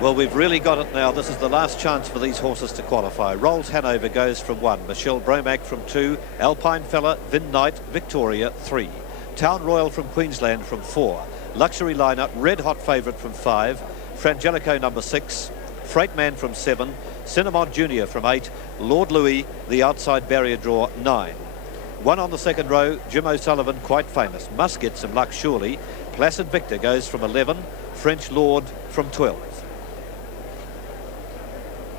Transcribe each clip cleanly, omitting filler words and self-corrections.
Well, we've really got it now. This is the last chance for these horses to qualify. Rolls Hanover goes from 1, Michele Bromac from 2, Alpine Fella, Vin Knight, Victoria 3, Town Royal from Queensland from 4, Luxury Liner, red hot favourite from 5, Frangelico number 6, Freightman from 7, Cinnamon Junior from 8, Lord Louie, the outside barrier draw 9. 1 on the second row, Jim O'Sullivan, quite famous, must get some luck surely. Placid Victor goes from 11, French Lord from 12.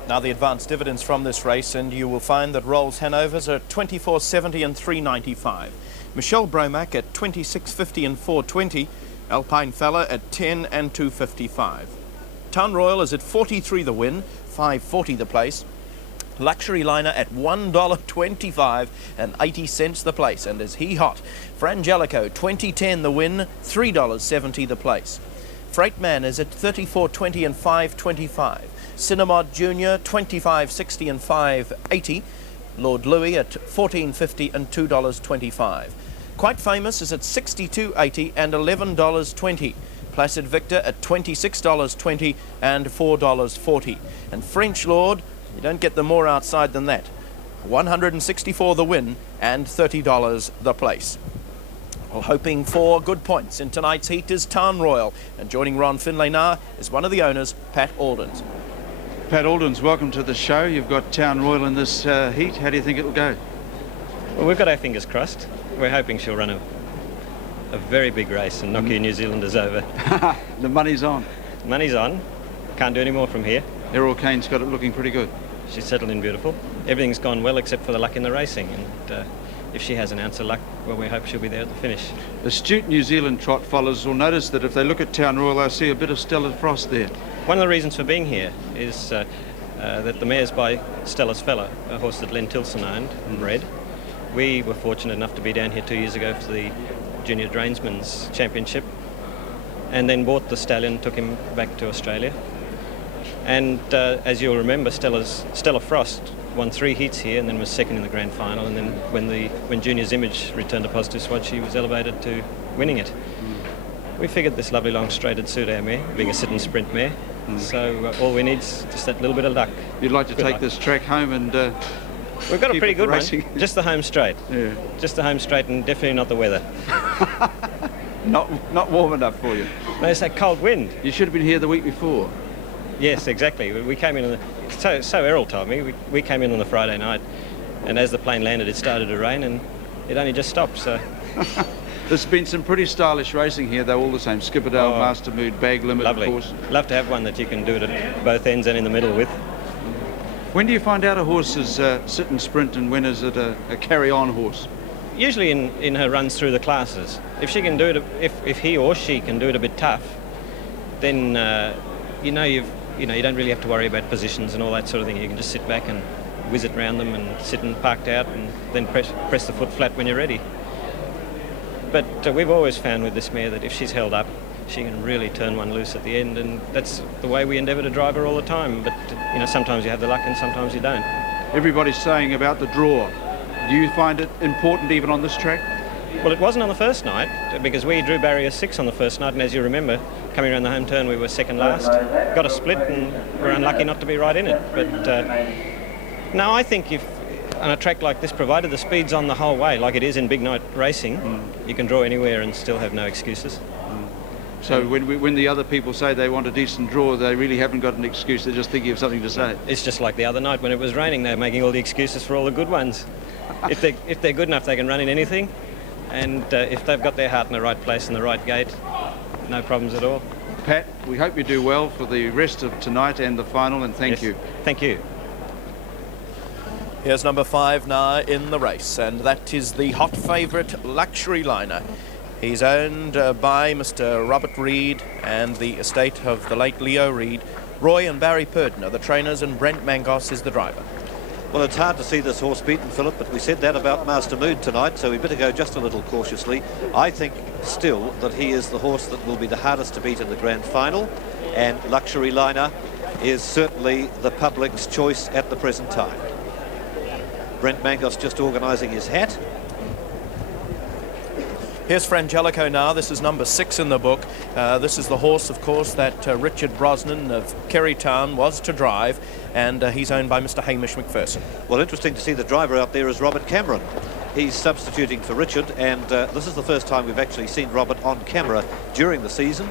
Now the advanced dividends from this race, and you will find that Rolls Hanover's are 24.70 and 3.95. Michele Bromac at 26.50 and 4.20. Alpine Fella at 10 and 2.55. Town Royal is at 43 the win, 5.40 the place. Luxury Liner at $1.25 and 80 cents the place, and is he hot. Frangelico 20.10 the win, $3.70 the place. Freightman is at 34.20 and 5.25. Cinnamon Junior 25.60 and 5.80. Lord Louie at 14.50 and $2.25. Quite Famous is at 62.80 and $11.20. Placid Victor at $26.20 and $4.40. And French Lord, you don't get them more outside than that. 164 the win and $30 the place. Well, hoping for good points in tonight's heat is Town Royal, and joining Ron Finlay now is one of the owners, Pat Aldens. Pat Aldens, welcome to the show. You've got Town Royal in this heat. How do you think it'll go? Well, we've got our fingers crossed. We're hoping she'll run a very big race and knock you New Zealanders over. The money's on. Money's on. Can't do any more from here. Errol Kane's got it looking pretty good. She's settled in beautiful. Everything's gone well except for the luck in the racing, and if she has an ounce of luck, well, we hope she'll be there at the finish. Astute New Zealand trot followers will notice that if they look at Town Royal, they'll see a bit of Stella Frost there. One of the reasons for being here is that the mare's by Stella's Fella, a horse that Len Tilson owned and bred. We were fortunate enough to be down here 2 years ago for the Junior Drainsman's Championship, and then bought the stallion, took him back to Australia. And as you'll remember, Stella Frost won 3 heats here and then was second in the grand final, and then when Junior's Image returned a positive swatch, she was elevated to winning it. We figured this lovely long straight would suit our mare, being a sit and sprint mare. So all we need is just that little bit of luck. You'd like to take this track home and we've got a pretty good one. Just the home straight. Yeah. Just the home straight, and definitely not the weather. Not warm enough for you. No, it's that cold wind. You should have been here the week before. Yes, exactly. We came in on so Errol told me, we came in on the Friday night, and as the plane landed it started to rain, and it only just stopped, so... There's been some pretty stylish racing here, though, all the same. Skipperdale, Master Mood, Bag Limit, lovely. Of course. Love to have one that you can do it at both ends and in the middle with. When do you find out a horse is sit and sprint, and when is it a carry-on horse? Usually in her runs through the classes. If she can do it, if he or she can do it a bit tough, then you don't really have to worry about positions and all that sort of thing. You can just sit back and whiz it round them and sit and parked out, and then press the foot flat when you're ready. But we've always found with this mare that if she's held up, she can really turn one loose at the end, and that's the way we endeavour to drive her all the time. But sometimes you have the luck and sometimes you don't. Everybody's saying about the draw. Do you find it important even on this track? Well, it wasn't on the first night, because we drew barrier 6 on the first night, and as you remember, coming around the home turn we were second last. Got a split and we're unlucky not to be right in it. But no, I think if on a track like this, provided the speed's on the whole way, like it is in big night racing, you can draw anywhere and still have no excuses. So when the other people say they want a decent draw, they really haven't got an excuse, they're just thinking of something to say. It's just like the other night when it was raining, they were making all the excuses for all the good ones. If they're good enough, they can run in anything, and if they've got their heart in the right place and the right gate, no problems at all. Pat, we hope you do well for the rest of tonight and the final, and thank you. Thank you. Here's number 5 now in the race, and that is the hot favourite Luxury Liner. He's owned by Mr. Robert Reid and the estate of the late Leo Reid. Roy and Barry Purden are the trainers, and Brent Mangos is the driver. Well, it's hard to see this horse beaten, Philip, but we said that about Master Mood tonight, so we better go just a little cautiously. I think still that he is the horse that will be the hardest to beat in the grand final, and Luxury Liner is certainly the public's choice at the present time. Brent Mangos just organising his hat. Here's Frangelico now. This is number 6 in the book. This is the horse, of course, that Richard Brosnan of Kerrytown was to drive, and he's owned by Mr. Hamish McPherson. Well, interesting to see the driver out there is Robert Cameron. He's substituting for Richard, and this is the first time we've actually seen Robert on camera during the season,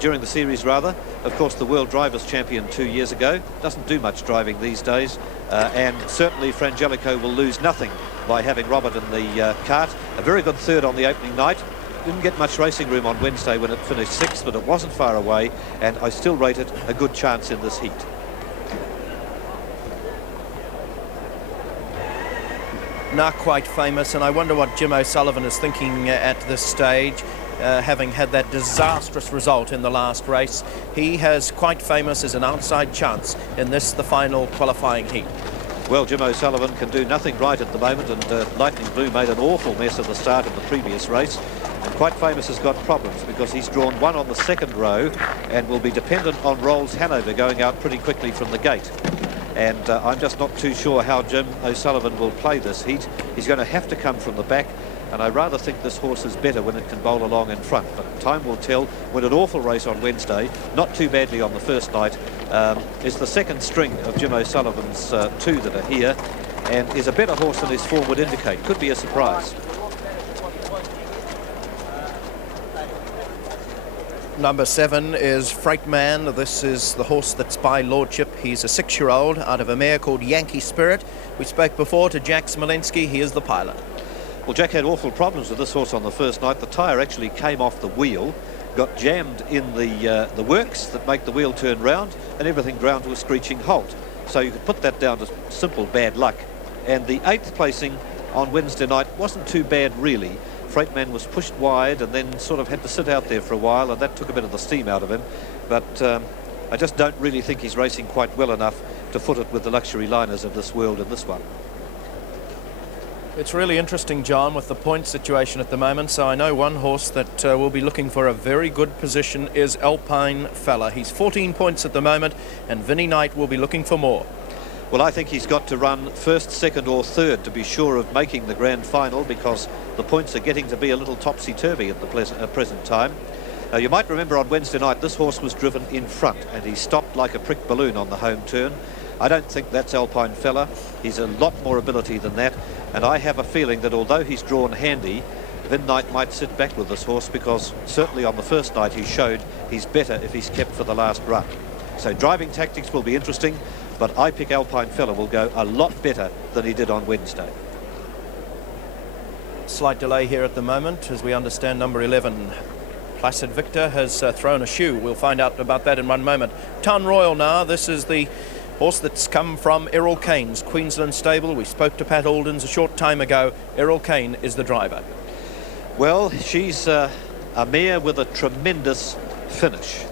during the series rather. Of course, the World Drivers' Champion 2 years ago. Doesn't do much driving these days, and certainly Frangelico will lose nothing by having Robert in the cart. A very good third on the opening night. Didn't get much racing room on Wednesday when it finished 6th, but it wasn't far away, and I still rate it a good chance in this heat. Not Quite Famous, and I wonder what Jim O'Sullivan is thinking at this stage, having had that disastrous result in the last race. He has Quite Famous as an outside chance in this, the final qualifying heat. Well, Jim O'Sullivan can do nothing right at the moment, and Lightning Blue made an awful mess at the start of the previous race. And Quite Famous has got problems because he's drawn one on the second row and will be dependent on Rolls Hanover going out pretty quickly from the gate. And I'm just not too sure how Jim O'Sullivan will play this heat. He's going to have to come from the back, and I rather think this horse is better when it can bowl along in front. But time will tell. Won an awful race on Wednesday, not too badly on the first night. Is the second string of Jim O'Sullivan's two that are here, and is a better horse than his form would indicate. Could be a surprise. Number 7 is Freightman. This is the horse that's by Lordship. He's a 6-year-old out of a mare called Yankee Spirit. We spoke before to Jack Smolenski. He is the pilot. Well, Jack had awful problems with this horse on the first night. The tyre actually came off the wheel, got jammed in the works that make the wheel turn round, and everything ground to a screeching halt. So you could put that down to simple bad luck. And the 8th placing on Wednesday night wasn't too bad, really. Freightman was pushed wide and then sort of had to sit out there for a while, and that took a bit of the steam out of him. But I just don't really think he's racing quite well enough to foot it with the luxury liners of this world in this one. It's really interesting, John, with the point situation at the moment. So I know one horse that will be looking for a very good position is Alpine Fella. He's 14 points at the moment, and Vinnie Knight will be looking for more. Well, I think he's got to run first, second or third to be sure of making the grand final, because the points are getting to be a little topsy-turvy at the present time. Now, you might remember on Wednesday night this horse was driven in front and he stopped like a prick balloon on the home turn. I don't think that's Alpine Fella. He's a lot more ability than that, and I have a feeling that although he's drawn handy, Vin Knight might sit back with this horse, because certainly on the first night he showed he's better if he's kept for the last run. So driving tactics will be interesting, but I pick Alpine Fella will go a lot better than he did on Wednesday. Slight delay here at the moment, as we understand number 11, Placid Victor, has thrown a shoe. We'll find out about that in one moment. Town Royal now. This is the horse that's come from Errol Kane's Queensland stable. We spoke to Pat Aldens a short time ago. Errol Kane is the driver. Well, she's a mare with a tremendous finish.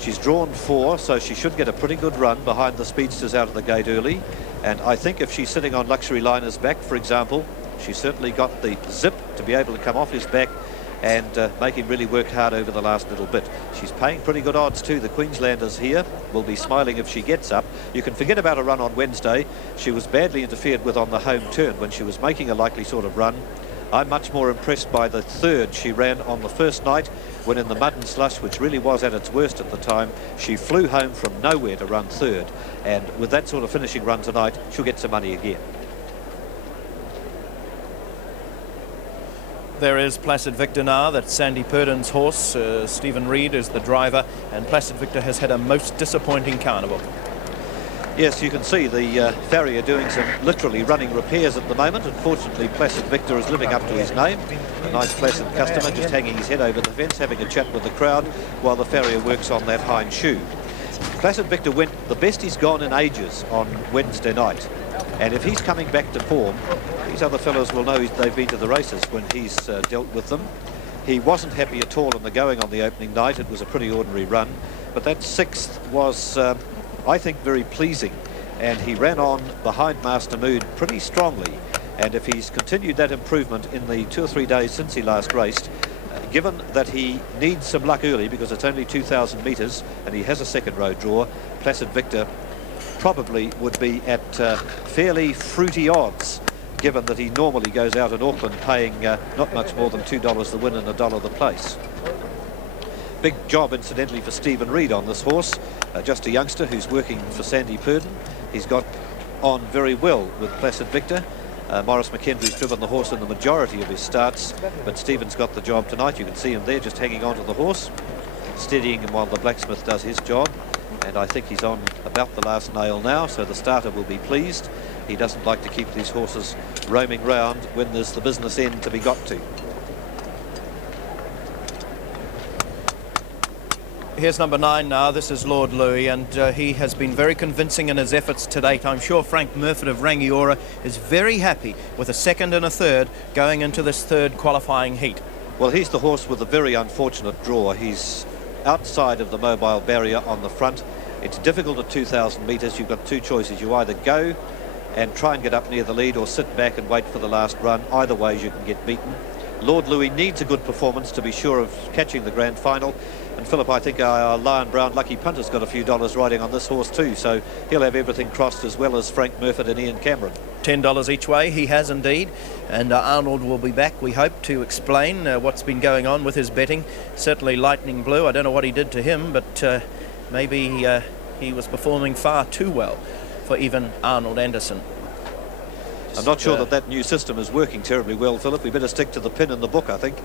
She's drawn 4, so she should get a pretty good run behind the speedsters out of the gate early. And I think if she's sitting on luxury liners back, for example, she's certainly got the zip to be able to come off his back and make him really work hard over the last little bit. She's paying pretty good odds too. The Queenslanders here will be smiling if she gets up. You can forget about a run on Wednesday. She was badly interfered with on the home turn when she was making a likely sort of run. I'm much more impressed by the third she ran on the first night, when in the mud and slush, which really was at its worst at the time, she flew home from nowhere to run third. And with that sort of finishing run tonight, she'll get some money again. There is Placid Victor now. That's Sandy Purdon's horse. Stephen Reed is the driver, and Placid Victor has had a most disappointing carnival. Yes, you can see the farrier doing some literally running repairs at the moment. Unfortunately, Placid Victor is living up to his name. A nice placid customer just hanging his head over the fence, having a chat with the crowd while the farrier works on that hind shoe. Placid Victor went the best he's gone in ages on Wednesday night. And if he's coming back to form, these other fellows will know they've been to the races when he's dealt with them. He wasn't happy at all in the going on the opening night. It was a pretty ordinary run. But that 6th was, I think, very pleasing. And he ran on behind Master Mood pretty strongly. And if he's continued that improvement in the 2 or 3 days since he last raced, given that he needs some luck early because it's only 2,000 metres and he has a second row draw, Placid Victor probably would be at fairly fruity odds, given that he normally goes out in Auckland paying not much more than $2 the win and $1 the place. Big job, incidentally, for Stephen Reid on this horse. Just a youngster who's working for Sandy Purdon. He's got on very well with Placid Victor. Maurice McKendry's driven the horse in the majority of his starts, but Stephen's got the job tonight. You can see him there just hanging on to the horse, steadying him while the blacksmith does his job. And I think he's on about the last nail now, so the starter will be pleased. He doesn't like to keep these horses roaming round when there's the business end to be got to. Here's number 9 now. This is Lord Louie, and he has been very convincing in his efforts to date. I'm sure Frank Murphy of Rangiora is very happy with a second and a third going into this third qualifying heat. Well, he's the horse with a very unfortunate draw. He's outside of the mobile barrier on the front. It's difficult at 2,000 metres. You've got two choices. You either go and try and get up near the lead or sit back and wait for the last run. Either way you can get beaten. Lord Louie needs a good performance to be sure of catching the grand final. And Philip, I think our Lion Brown lucky punter's got a few dollars riding on this horse too, so he'll have everything crossed, as well as Frank Murphy and Ian Cameron. $10 each way, he has indeed, and Arnold will be back, we hope, to explain what's been going on with his betting. Certainly lightning blue. I don't know what he did to him, but maybe he was performing far too well for even Arnold Anderson. I'm not sure that new system is working terribly well, Philip. We better stick to the pin in the book, I think.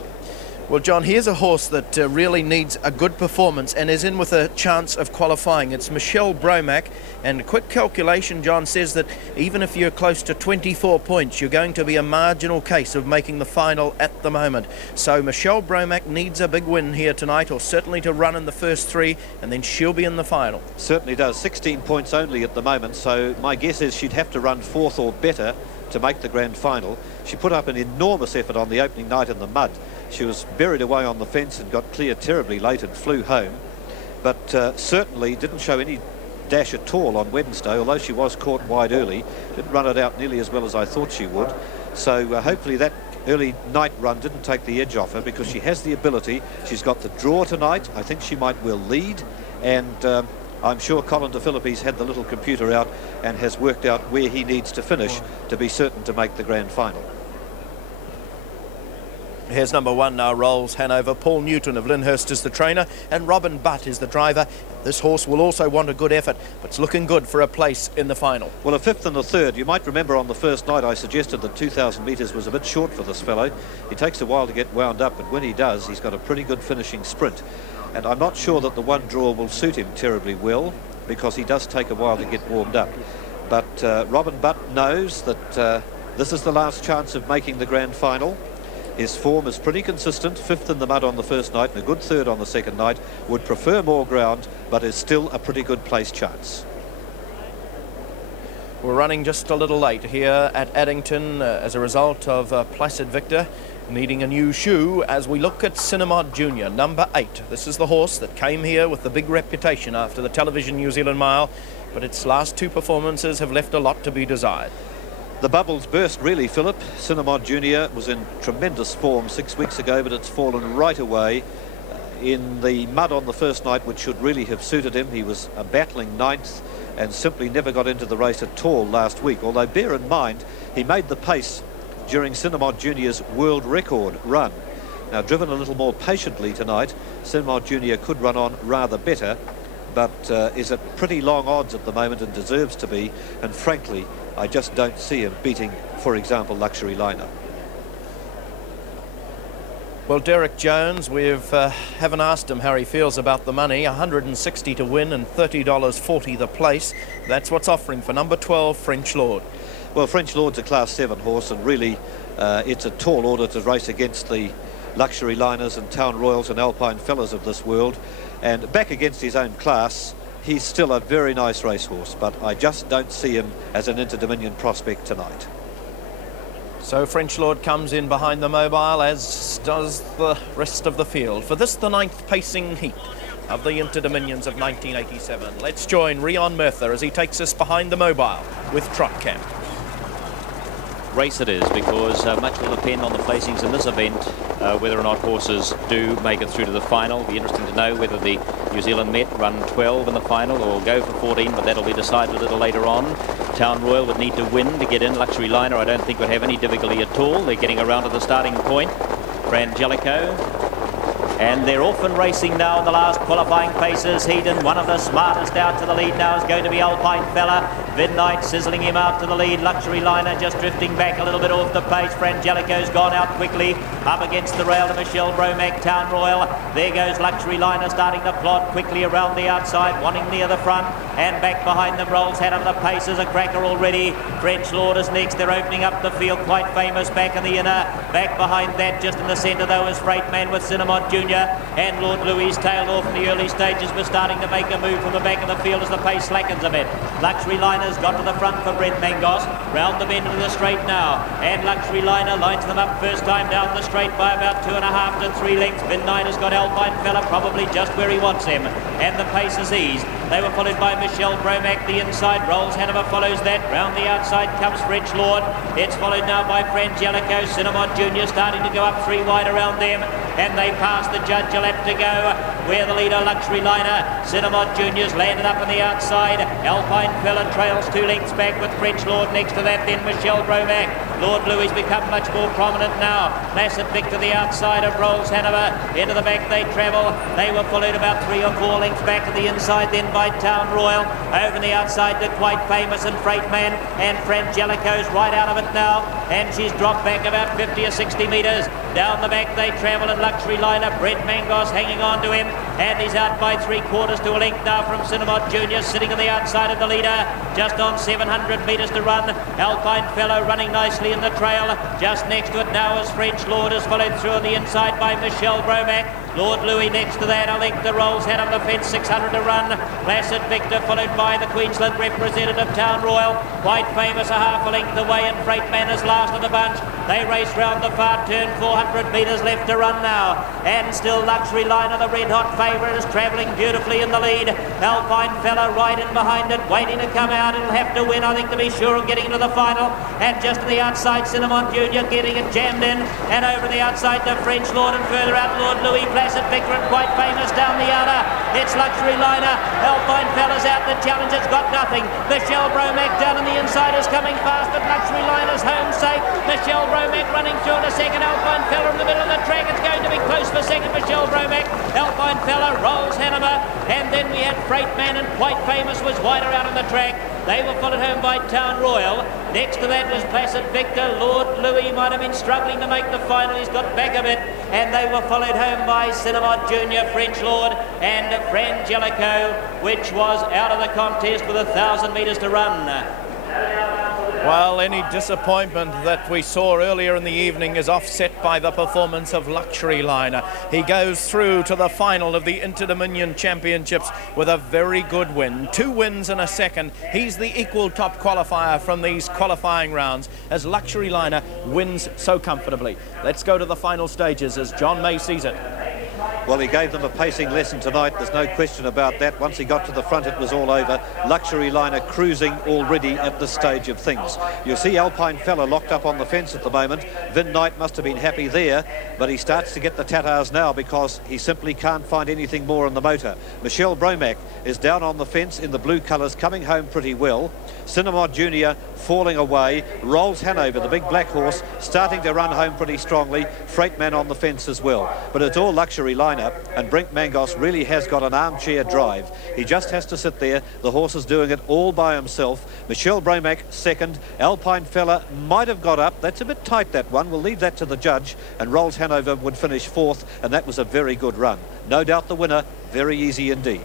Well, John, here's a horse that really needs a good performance and is in with a chance of qualifying. It's Michele Bromac, and a quick calculation, John, says that even if you're close to 24 points, you're going to be a marginal case of making the final at the moment. So Michele Bromac needs a big win here tonight, or certainly to run in the first three, and then she'll be in the final. Certainly does. 16 points only at the moment, so my guess is she'd have to run fourth or better to make the grand final. She put up an enormous effort on the opening night in the mud. She was buried away on the fence and got clear terribly late and flew home, but certainly didn't show any dash at all on Wednesday, although she was caught wide early. Didn't run it out nearly as well as I thought she would. So hopefully that early night run didn't take the edge off her, because she has the ability. She's got the draw tonight. I think she might well lead, and I'm sure Colin de Phillippe's had the little computer out and has worked out where he needs to finish to be certain to make the grand final. Here's number 1 now, Rolls Hanover. Paul Newton of Lyndhurst is the trainer, and Robin Butt is the driver. This horse will also want a good effort, but it's looking good for a place in the final. Well, a fifth and a third. You might remember on the first night I suggested that 2,000 metres was a bit short for this fellow. He takes a while to get wound up, but when he does, he's got a pretty good finishing sprint. And I'm not sure that the one draw will suit him terribly well, because he does take a while to get warmed up. But Robin Butt knows that this is the last chance of making the grand final. His form is pretty consistent, fifth in the mud on the first night and a good third on the second night. Would prefer more ground, but is still a pretty good place chance. We're running just a little late here at Addington as a result of Placid Victor needing a new shoe, as we look at Cinnamon Junior, number 8. This is the horse that came here with the big reputation after the Television New Zealand Mile, but its last two performances have left a lot to be desired. The bubbles burst, really, Philip. Cinnamon Junior was in tremendous form 6 weeks ago, but it's fallen right away in the mud on the first night, which should really have suited him. He was a battling ninth and simply never got into the race at all last week, although bear in mind he made the pace during Cinnamon Junior's world record run. Now, driven a little more patiently tonight, Cinnamon Junior could run on rather better, but is at pretty long odds at the moment and deserves to be, and frankly I just don't see him beating, for example, Luxury Liner. Well, Derek Jones, we haven't asked him how he feels about the money. $160 to win and $30.40 the place. That's what's offering for number 12, French Lord. Well, French Lord's a Class 7 horse, and really it's a tall order to race against the Luxury Liners and Town Royals and Alpine Fellas of this world. And back against his own class, he's still a very nice racehorse, but I just don't see him as an Interdominion prospect tonight. So French Lord comes in behind the mobile, as does the rest of the field. For this, the 9th pacing heat of the Interdominions of 1987. Let's join Rion Merthyr as he takes us behind the mobile with Trot Camp. Race it is, because much will depend on the placings in this event, whether or not horses do make it through to the final. It'll be interesting to know whether the New Zealand Met run 12 in the final or go for 14, but that'll be decided a little later on. Town Royal would need to win to get in. Luxury Liner I don't think would have any difficulty at all. They're getting around to the starting point. Frangelico And they're off and racing now in the last qualifying paces. Heaton, one of the smartest, out to the lead now is going to be Alpine Fella. Midnight sizzling him out to the lead. Luxury Liner just drifting back a little bit off the pace. Frangelico's gone out quickly. Up against the rail to Michele Bromac, Town Royal. There goes Luxury Liner starting to plod quickly around the outside, wanting near the front. And back behind them, Rolls Hanover. The pace is a cracker already. French Lord is next. They're opening up the field. Quite Famous back in the inner. Back behind that, just in the centre though, is Freightman with Cinnamon Jr. And Lord Louie's tailed off in the early stages, but starting to make a move from the back of the field as the pace slackens a bit. Luxury Liner's got to the front for Brent Mangos. Round the bend into the straight now. And Luxury Liner lines them up first time down the straight by about 2.5 to 3 lengths. Midnight has got Alpine Fella probably just where he wants him. And the pace is eased. They were followed by Michele Bromac, the inside. Rolls Hanover follows that. Round the outside comes French Lord. It's followed now by Frangelico. Cinnamon Jr. starting to go up 3 wide around them. And they pass the judge a lap to go. Where the leader, Luxury Liner. Cinnamon Jr.'s landed up on the outside. Alpine Fella trails 2 lengths back with French Lord next to that. Then Michele Bromac. Lord Louie's become much more prominent now. Placid Victor the outside of Rolls Hanover. Into the back they travel. They were followed about 3 or 4 lengths back to the inside then by Town Royal. Over the outside to Quite Famous and Freightman. And Frangelico's right out of it now. And she's dropped back about 50 or 60 metres. Down the back they travel and Luxury Liner. Brent Mangos hanging on to him. And he's out by 3/4 to a length now from Cinnamon Jr. sitting on the outside of the leader. Just on 700 metres to run. Alpine Fella running nicely in the trail. Just next to it now is French Lord, is followed through on the inside by Michele Bromac. Lord Louie next to that, a length the Rolls Hanover the fence, 600 to run. Placid Victor followed by the Queensland representative Town Royal. Quite Famous a half a length away and Freightman is last of the bunch. They race round the far turn, 400 metres left to run now. And still Luxury Liner, the red hot favourite, is travelling beautifully in the lead. Alpine Fella right in behind it, waiting to come out. It'll have to win, I think, to be sure of getting into the final. And just to the outside, Cinnamon Jr. getting it jammed in. And over the outside to French Lord and further out Lord Louie. Placid Victor and Quite Famous down the outer. It's Luxury Liner. Alpine Fella's out. The challenge has got nothing. Michele Bromac down on the inside is coming fast, but Luxury Liner's home safe. Michele Bromac running through in a second. Alpine Fella in the middle of the track. It's going to be close for second. Michele Bromac. Alpine Fella, Rolls Hanover. And then we had Freightman and Quite Famous was wider out on the track. They were followed home by Town Royal. Next to that was Placid Victor. Lord Louie might have been struggling to make the final. He's got back a bit. And they were followed home by Cinnamon Jr., French Lord, and Frangelico, which was out of the contest with 1,000 metres to run. Well, any disappointment that we saw earlier in the evening is offset by the performance of Luxury Liner. He goes through to the final of the Interdominion Championships with a very good win. 2 wins in a second. He's the equal top qualifier from these qualifying rounds as Luxury Liner wins so comfortably. Let's go to the final stages as John May sees it. Well, he gave them a pacing lesson tonight. There's no question about that. Once he got to the front, it was all over. Luxury Liner cruising already at this stage of things. You'll see Alpine Fella locked up on the fence at the moment. Vin Knight must have been happy there, but he starts to get the tatars now because he simply can't find anything more in the motor. Michele Bromac is down on the fence in the blue colours, coming home pretty well. Cinnamon Jr. falling away. Rolls Hanover, the big black horse, starting to run home pretty strongly. Freightman on the fence as well. But it's all Luxury Liner, and Brent Mangos really has got an armchair drive. He just has to sit there. The horse is doing it all by himself. Michele Bromac second. Alpine Fella might have got up. That's a bit tight, that one. We'll leave that to the judge. And Rolls Hanover would finish 4th, and that was a very good run. No doubt the winner, very easy indeed.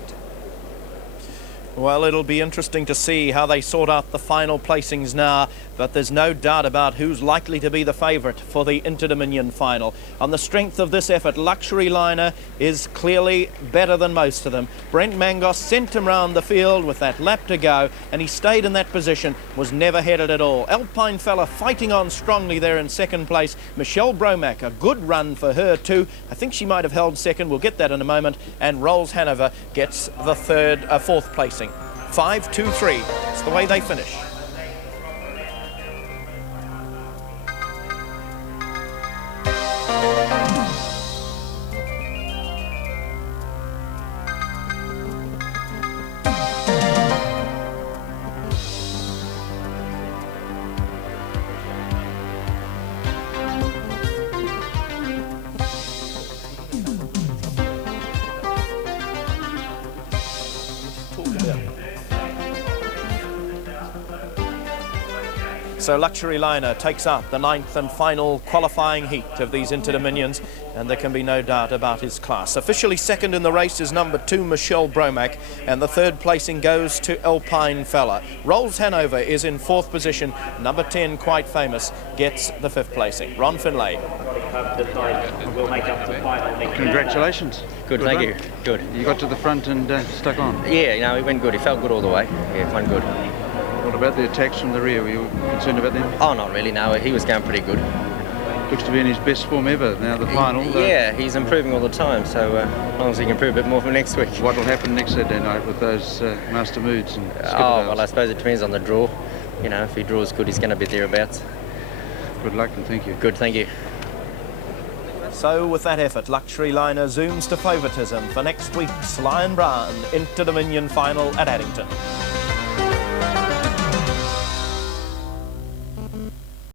Well, it'll be interesting to see how they sort out the final placings now, but there's no doubt about who's likely to be the favourite for the Interdominion final. On the strength of this effort, Luxury Liner is clearly better than most of them. Brent Mangos sent him round the field with that lap to go, and he stayed in that position, was never headed at all. Alpine Fella fighting on strongly there in second place. Michele Bromac, a good run for her too. I think she might have held second. We'll get that in a moment. And Rolls Hanover gets the 4th placing. 5-2-3. It's the way they finish. So Luxury Liner takes up the 9th and final qualifying heat of these Interdominions, and there can be no doubt about his class. Officially second in the race is number 2, Michele Bromac, and the 3rd placing goes to Alpine Fella. Rolls Hanover is in 4th position. Number 10, Quite Famous, gets the 5th placing. Ron Finlay. Congratulations. Good, thank you. Good. You got to the front and stuck on. Yeah, you know, he went good. He felt good all the way. Yeah, went good. What about the attacks from the rear? Were you concerned about them? Oh, not really, no. He was going pretty good. Looks to be in his best form ever now, the final. Yeah, he's improving all the time, so as long as he can improve a bit more for next week. What will happen next Saturday night with those Master Moods and Oh, well, I suppose it depends on the draw. You know, if he draws good, he's going to be thereabouts. Good luck and thank you. Good, thank you. So with that effort, Luxury Liner zooms to favouritism for next week's Lion Brand Interdominion final at Addington.